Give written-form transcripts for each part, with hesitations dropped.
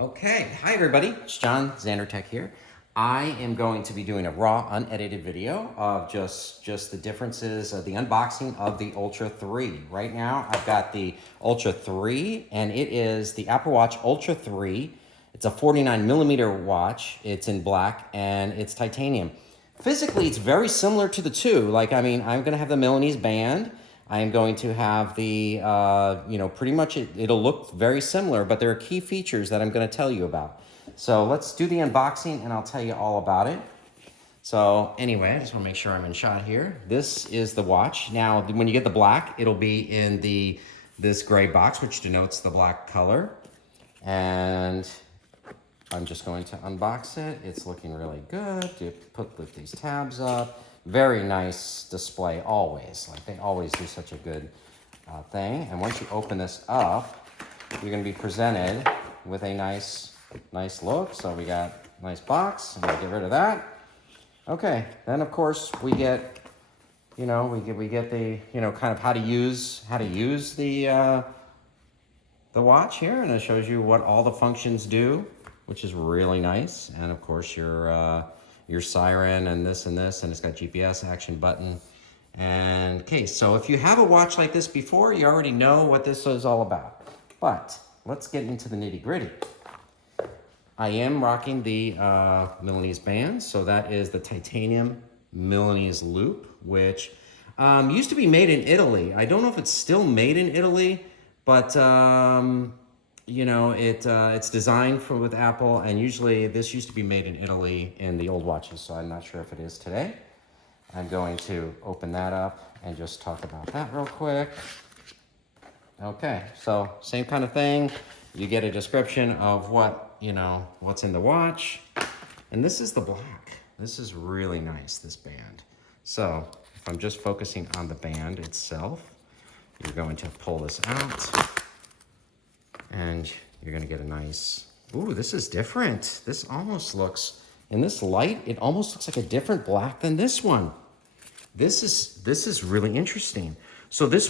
Okay, hi everybody, it's JohnXanderTech here. I am going to be doing a raw, unedited video of just the differences of the unboxing of the Ultra 3. Right now, I've got the Ultra 3, and it is the Apple Watch Ultra 3. It's a 49 millimeter watch. It's in black, and it's titanium. Physically, it's very similar to the two. I'm gonna have the Milanese band. I am going to have the, pretty much it'll look very similar, but there are key features that I'm going to tell you about. So let's do the unboxing and I'll tell you all about it. So anyway, I just want to make sure I'm in shot here. This is the watch. Now, when you get the black, it'll be in this gray box, which denotes the black color. And I'm just going to unbox it. It's looking really good. You lift these tabs up. Very nice display always. Like they always do such a good thing. And once you open this up, you're going to be presented with a nice look. So we got a nice box. I'm going to get rid of that. Okay. Then of course we get, we get the, kind of how to use the watch here, and it shows you what all the functions do, which is really nice. And of course your siren and this, and it's got GPS, action button, and case. So if you have a watch like this before, you already know what this is all about. But let's get into the nitty gritty. I am rocking the Milanese band. So that is the titanium Milanese loop, which used to be made in Italy. I don't know if it's still made in Italy, but it's designed with Apple, and usually this used to be made in Italy in the old watches, so I'm not sure if it is today. I'm going to open that up and just talk about that real quick. Okay, so same kind of thing. You get a description of what's in the watch. And this is the black. This is really nice, this band. So if I'm just focusing on the band itself, you're going to pull this out. And you're gonna get a nice, ooh, this is different. This almost looks, in this light, it almost looks like a different black than this one. This is really interesting. So this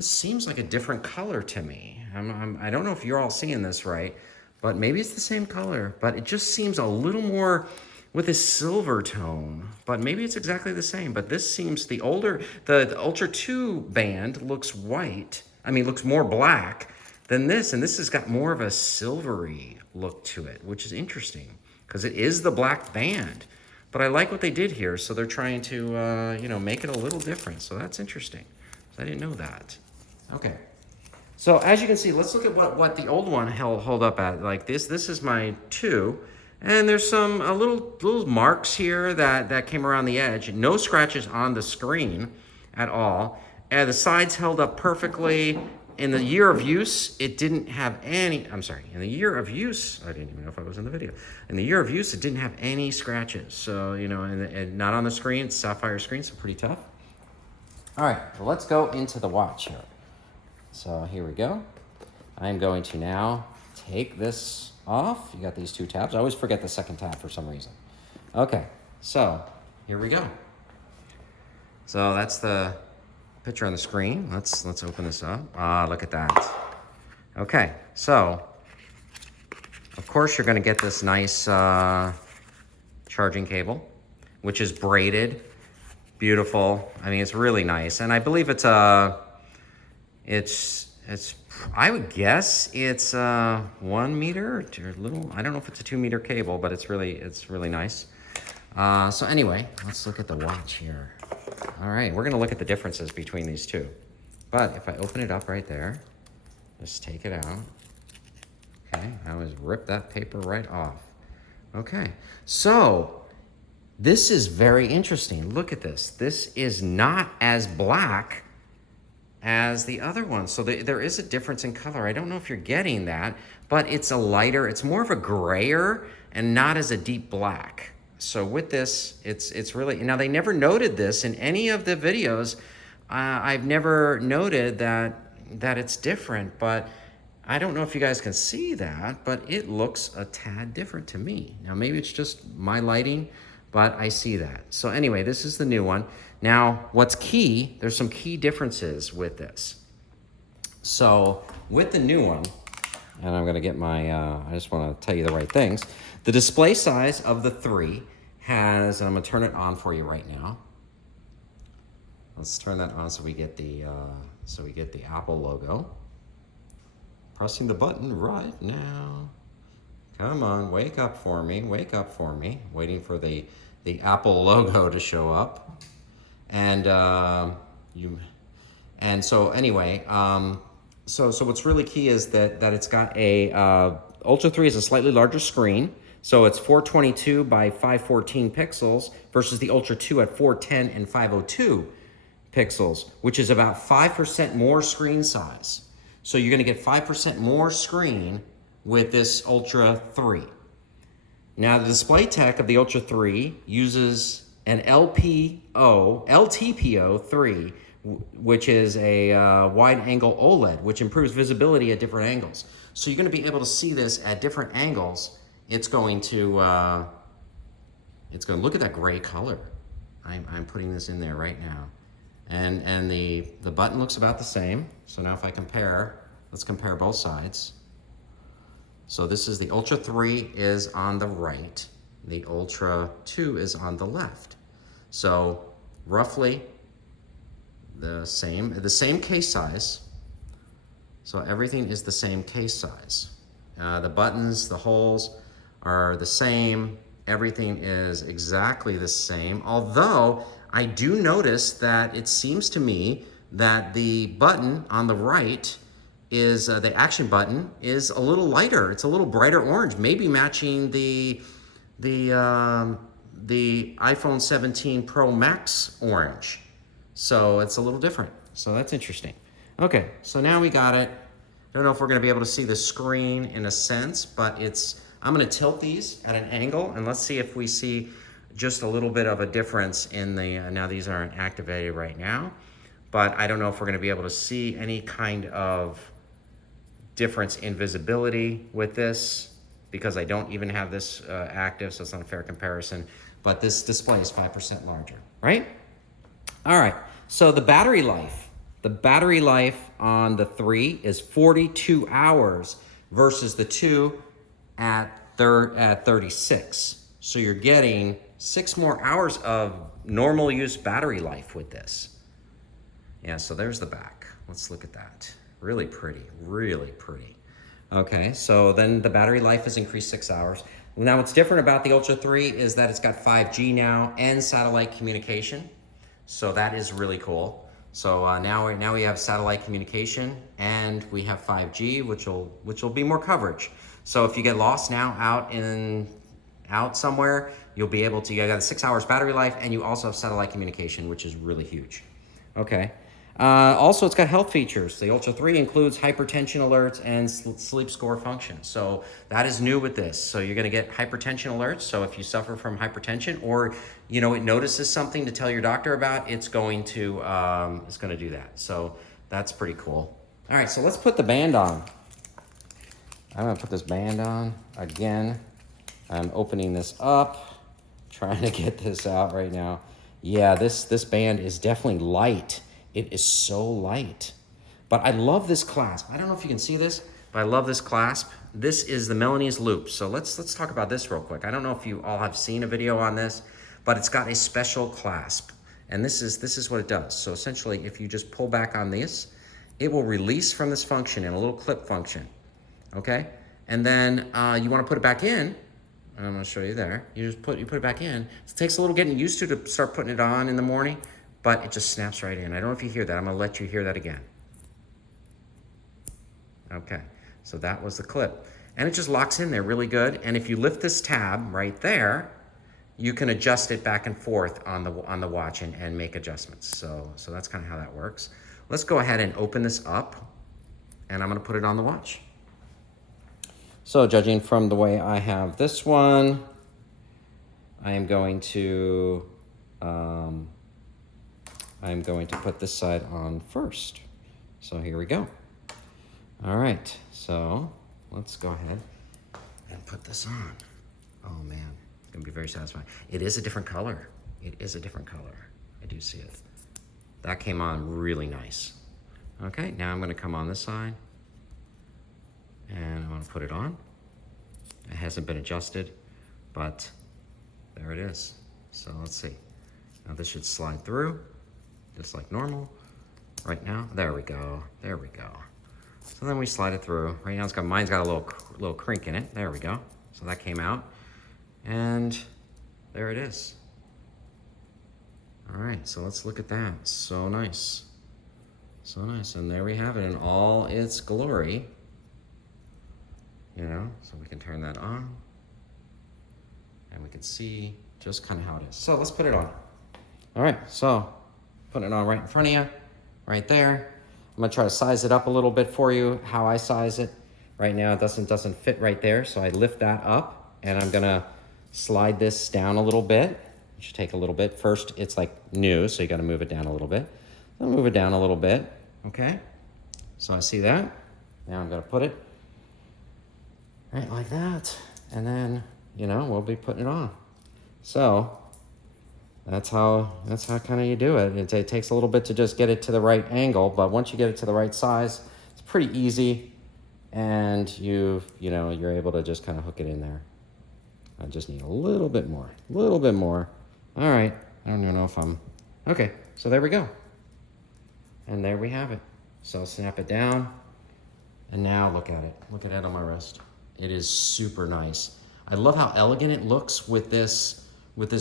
seems like a different color to me. I don't know if you're all seeing this right, but maybe it's the same color, but it just seems a little more with a silver tone, but maybe it's exactly the same. But this seems, the Ultra 2 band looks looks more black than this, and this has got more of a silvery look to it, which is interesting because it is the black band. But I like what they did here, so they're trying to make it a little different. So that's interesting. I didn't know that. Okay, so as you can see, let's look at what the old one held up at. Like this is my 2, and there's some little marks here that came around the edge. No scratches on the screen at all, and the sides held up perfectly. In the year of use, it didn't have any, in the year of use, I didn't even know if I was in the video. In the year of use, it didn't have any scratches. So, and not on the screen, it's sapphire screen, so pretty tough. All right, well, let's go into the watch here. So here we go. I'm going to now take this off. You got these 2 tabs. I always forget the second tab for some reason. Okay, so here we go. So that's the picture on the screen. Let's open this up. Look at that. Okay, so of course you're going to get this nice charging cable, which is braided, beautiful. I mean, it's really nice, and I believe it's I would guess it's 1 meter or a little. I don't know if it's a 2 meter cable, but it's really nice. So anyway, let's look at the watch here. All right, we're gonna look at the differences between these two. But if I open it up right there, just take it out. Okay, now just rip that paper right off. Okay, so this is very interesting. Look at this. This is not as black as the other one. So there is a difference in color. I don't know if you're getting that, but it's it's more of a grayer and not as a deep black. So with this, it's really, now they never noted this in any of the videos. I've never noted that it's different, but I don't know if you guys can see that, but it looks a tad different to me. Now maybe it's just my lighting, but I see that. So anyway, this is the new one. Now what's key, there's some key differences with this. So with the new one, and I'm going to get my, I just want to tell you the right things. The display size of the 3 has, and I'm going to turn it on for you right now. Let's turn that on so we get the Apple logo. Pressing the button right now. Come on, wake up for me, wake up for me. Waiting for the Apple logo to show up. And so anyway, so what's really key is that it's got a Ultra 3 is a slightly larger screen. So it's 422 by 514 pixels versus the Ultra 2 at 410 and 502 pixels, which is about 5% more screen size. So you're gonna get 5% more screen with this Ultra 3. Now the display tech of the Ultra 3 uses an LTPO 3, which is a wide angle OLED, which improves visibility at different angles. So you're gonna be able to see this at different angles. It's going to look at that gray color. I'm putting this in there right now. And the button looks about the same. So now if I compare, let's compare both sides. So this is the Ultra 3 is on the right. The Ultra 2 is on the left. So roughly the same case size. So everything is the same case size. The buttons, the holes are the same. Everything is exactly the same. Although I do notice that it seems to me that the button on the right is, the action button is a little lighter. It's a little brighter orange, maybe matching the iPhone 17 Pro Max orange. So it's a little different. So that's interesting. Okay, so now we got it. I don't know if we're gonna be able to see the screen in a sense, but I'm gonna tilt these at an angle and let's see if we see just a little bit of a difference in the, now these aren't activated right now, but I don't know if we're gonna be able to see any kind of difference in visibility with this because I don't even have this active, so it's not a fair comparison, but this display is 5% larger, right? All right, so the battery life on the 3 is 42 hours versus the 2 at 36. So you're getting 6 more hours of normal use battery life with this. Yeah, so there's the back. Let's look at that. Really pretty, really pretty. Okay, so then the battery life has increased 6 hours. Now what's different about the Ultra 3 is that it's got 5G now and satellite communication. So that is really cool. So now we have satellite communication and we have 5G, which will be more coverage. So if you get lost now out somewhere, you'll be able to, you got 6 hours battery life and you also have satellite communication, which is really huge. Okay. Also, it's got health features. The Ultra 3 includes hypertension alerts and sleep score function. So that is new with this. So you're going to get hypertension alerts. So if you suffer from hypertension or, it notices something to tell your doctor about, it's going to do that. So that's pretty cool. All right, so let's put the band on. I'm going to put this band on again. I'm opening this up, trying to get this out right now. Yeah, this band is definitely light. It is so light. But I love this clasp. I don't know if you can see this, but I love this clasp. This is the Milanese loop. So let's talk about this real quick. I don't know if you all have seen a video on this, but it's got a special clasp. And this is what it does. So essentially, if you just pull back on this, it will release from this function in a little clip function. Okay? And then you want to put it back in. And I'm going to show you there. You put it back in. It takes a little getting used to start putting it on in the morning, but it just snaps right in. I don't know if you hear that. I'm going to let you hear that again. Okay, so that was the clip. And it just locks in there really good. And if you lift this tab right there, you can adjust it back and forth on the watch and make adjustments. So that's kind of how that works. Let's go ahead and open this up, and I'm going to put it on the watch. So judging from the way I have this one, I am going to put this side on first. So here we go. All right, so let's go ahead and put this on. Oh man, it's gonna be very satisfying. It is a different color. It is a different color. I do see it. That came on really nice. Okay, now I'm gonna come on this side and I'll put it on. It hasn't been adjusted, but there it is. So let's see. Now this should slide through, just like normal. Right now, there we go, there we go. So then we slide it through. Right now mine's got a little crink in it. There we go. So that came out, and there it is. All right, so let's look at that. So nice, so nice. And there we have it in all its glory. You know, so we can turn that on, and we can see just kind of how it is. So let's put it on. All right, so putting it on right in front of you, right there. I'm gonna try to size it up a little bit for you, how I size it. Right now it doesn't fit right there, so I lift that up, and I'm gonna slide this down a little bit. It should take a little bit. First, it's like new, so you gotta move it down a little bit. I'll move it down a little bit, okay? So I see that. Now I'm gonna put it right like that, and then, you know, we'll be putting it on. So that's how kind of you do it. It takes a little bit to just get it to the right angle, but once you get it to the right size, it's pretty easy, and you're able to just kind of hook it in there. I just need a little bit more. All right, I don't even know if I'm, okay, so there we go. And there we have it. So I'll snap it down, and now look at it. Look at it on my wrist. It is super nice. I love how elegant it looks with this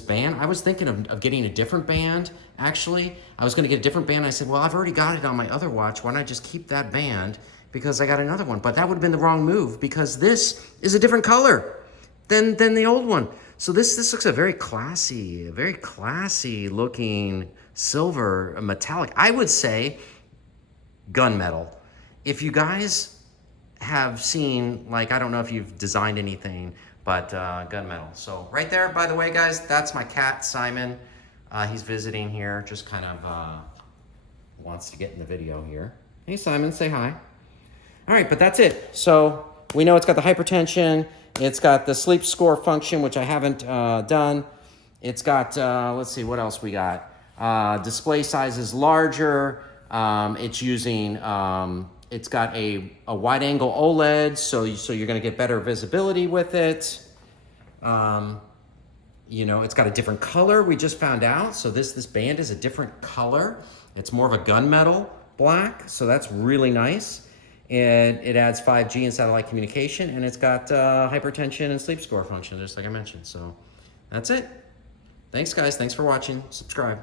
band. I was thinking of getting a different band, actually. I was gonna get a different band. I said, well, I've already got it on my other watch. Why not just keep that band? Because I got another one. But that would have been the wrong move, because this is a different color than the old one. So this looks a very classy looking silver metallic. I would say gunmetal. If you guys have seen, like, I don't know if you've designed anything, but gunmetal. So right there, by the way, guys, that's my cat, Simon. He's visiting here, just kind of wants to get in the video here. Hey, Simon, say hi. All right, but that's it. So we know it's got the hypertension. It's got the sleep score function, which I haven't done. It's got, let's see, what else we got? Display size is larger. It's using, it's got a wide angle OLED, so you're gonna get better visibility with it. It's got a different color, we just found out. So this band is a different color. It's more of a gunmetal black, so that's really nice. And it adds 5G and satellite communication, and it's got hypertension and sleep score function, just like I mentioned. So that's it. Thanks, guys. Thanks for watching. Subscribe.